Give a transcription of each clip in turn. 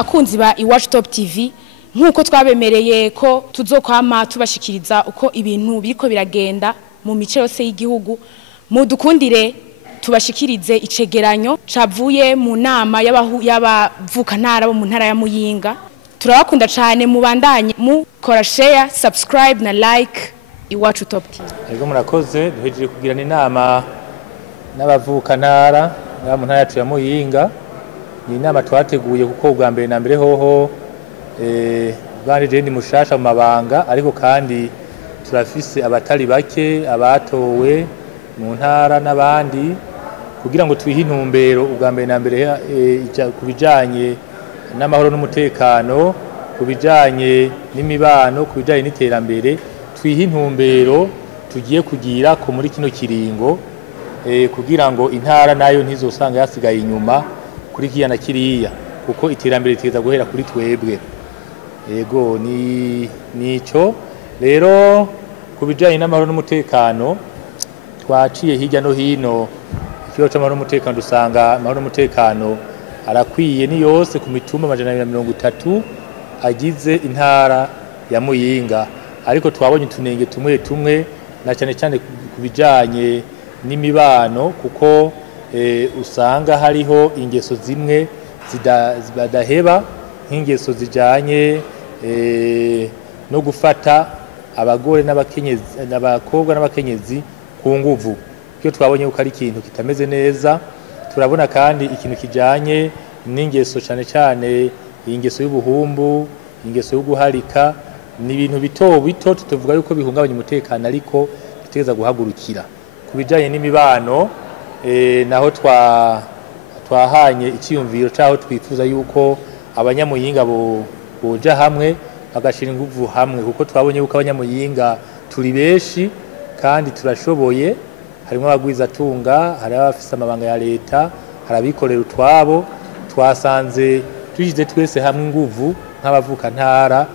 bakunzi ba Iwacu Top TV nkuko twabemereye ko tuzokwama tubashikiriza uko ibintu biriko biragenda mu mice yose y'igihugu mudukundire tubashikirize icegeranyo cavuye mu nama y'abavuka ntara bo mu ntara ya Muyinga. Turabakunda cyane mubandanye mu kora share, subscribe na like Iwacu Top TV. Ego murakoze duhejeje kugirana inama n'abavuka ntara mu ntara yacu ya Muyinga. Ni inama twateguye kuko ubwa mbere na mbere hoho bwanje ndi mushasha mu mabanga, ariko kandi turafise abatari bake abatowe mu ntara n'abandi kugira ngo twihe intumbero ubwa mbere na mbere kubijanye n'amahoro n'umutekano, kubijanye n'imibano, kubijanye n'iterambere, twihe intumbero tugiye kugira ko muri kino kiringo kugira ngo intara nayo ntizosanga yasigaye inyuma kuri kiyana kiriya, kuko iterambere tigeza guhera kuri twebwe. Ego nico rero kubijanye n'amahoro n'umutekano twaciye hirya no hino. Ikibazo c'amahoro n'umutekano dusanga amahoro n'umutekano arakwiye ni yose ku mitumba 230 agize intara ya Muyinga, ariko twabonye tunenge tumwe na cyane cyane kubijanye n'imibano, kuko usanga hariho ingeso zimwe zidaheba, nk'ingeso zijanye no gufata abagore n'abakenyezi n'abakobwa n'abakenyezi ku nguvu. Cyo twabonye uko ari ikintu kitameze neza. Turabona kandi ikintu kijanye n'ingeso cyane cyane ingeso y'ubuhumbu, ingeso yo guharika, ni ibintu bito tuvuga yuko bihungabanya umutekano, ariko tutegeza guhagurukira. Kubijanye n'imibano naho twahanye icyiyumviro cyaho twifuza yuko abanyamuyinga boja hamwe bagashira inguvu hamwe, kuko twabonye yuko abanyamuyinga turi benshi kandi turashoboye. Harimo abagwiza tunga, hari abafise amabanga ya leta, hari abikorera utwabo. Twasanze tujize twese hamwe inguvu nk'abavuka ntara,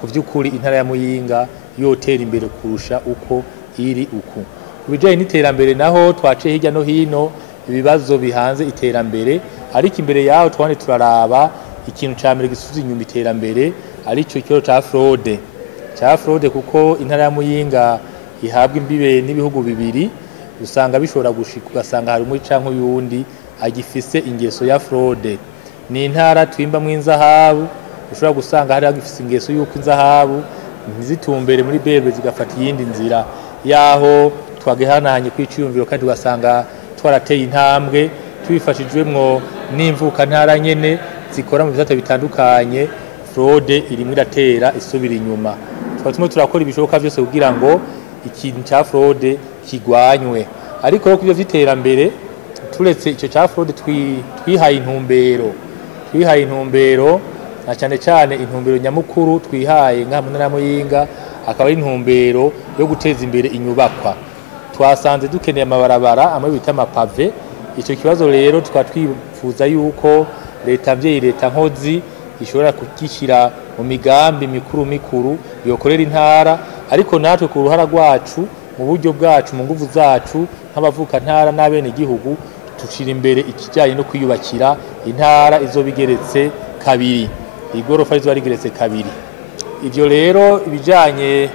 ku by'ukuri intara ya Muyinga yotera imbere kurusha uko iri uku. Kubijanye n'iterambere naho twaciye hirya no hino ibibazo bihanze iterambere, ariko imbere yaho twane turaraba ikintu ca mbere gisubiza inyuma iterambere, arico cyo ca fraude, kuko intara ya Muyinga ihabwa imbibe n'ibihugu bibiri. Usanga bishobora gushika ugasanga hari umwe canke uyundi agifise ingeso ya fraude. Ni intara twimba mu inzahabu, ushobora gusanga hari agifise ingeso yuko inzahabu ntizitumbere muri berbe zigafata iyindi nzira yaho twagehananye kwiciyumviro, kandi ugasanga twarateye intambwe tubifashijwemwo n'imvuka ntara nyene zikora mu bisata bitandukanye. Fraude irimwe iratera isubira inyuma. Twatuma turakora ibishoboka byose kugira ngo ikintu ca fraude kigwanywe, ariko kubyo vyiterambere turetse ico ca fraude twihaye intumbero na cyane cyane intumbero nyamukuru twihaye nka munara Muyinga, akaba ari intumbero yo guteza imbere inyubakwa. Twasanze dukeneye amabarabara amwe bita amapave. Ico kibazo rero twatwifuza yuko leta mvyeyi, leta nkozi ishobora kugishira mu migambi mikuru yokorera intara, ariko natwe ku ruhara rwacu mu buryo bwacu mu nguvu zacu nk'abavuka ntara n'abene igihugu tushira imbere ikijanye no kwiyubakira intara izobigeretse kabiri, igorofa rizobigeretse kabiri. Ivyo rero ibijanye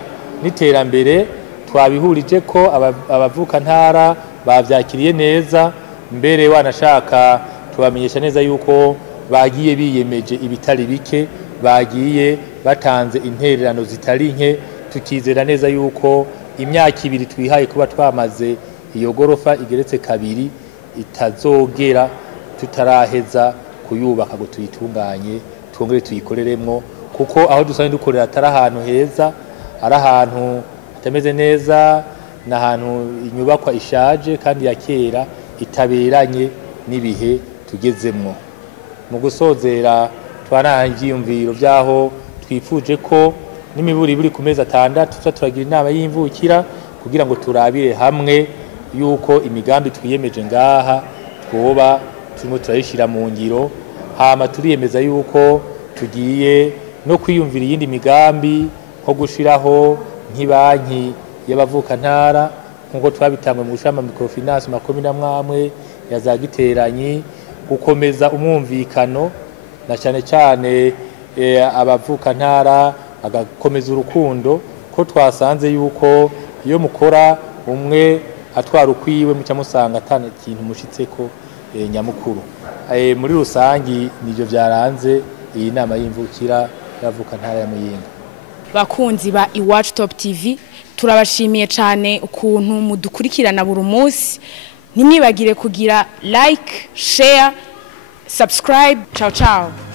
n'iterambere twabihurije ko abavuka ntara bavyakiriye neza, mbere wanashaka tubamenyesha neza yuko bagiye biyemeje ibitari bike, bagiye batanze intererano zitari nke. Tukizera neza yuko imyaka 2 twihaye kuba twamaze iyo gorofa igeretse kabiri itazogera tutaraheza kuyubaka ngo tuyitunganye twongere tuyikoreremwo, kuko aho dusanzwe dukorera atari ahantu heza, ari ahantu hatameze neza, n'ahantu inyubakwa ishaje kandi ya kera itaberanye n'ibihe tugezemwo. Mu gusozera twanahangiyumviro byaho twifuje ko n'imiburi buri ku meza 6 turagira inama y'imvukira kugira ngo turabire hamwe yuko imigambi twiyemeje ngaha twoba turimo turayishira mu ngiro. Hama turiyemeza yuko tugiye no kwiyumvira iyindi migambi nko gushiraho nk'ibanki y'abavuka ntara nkuko twabitangwe mu gushama microfinance 10 ya za Giteranyi, gukomeza umwumvikano na cyane cyane abavukantara bagakomeza urukundo ko twasanze yuko iyo mukora umwe atwara ukwiwe muca musanga atana ikintu mushitseko nyamukuru. Muri rusangi nivyo byaranze iyi nama y'imvukira y'abavukantara ya Muyinga. Bakunzi ba Iwacu Top TV turabashimiye cyane ukuntu mudukurikirana buri munsi. Nimwibagire kugira like, share, subscribe. Ciao ciao.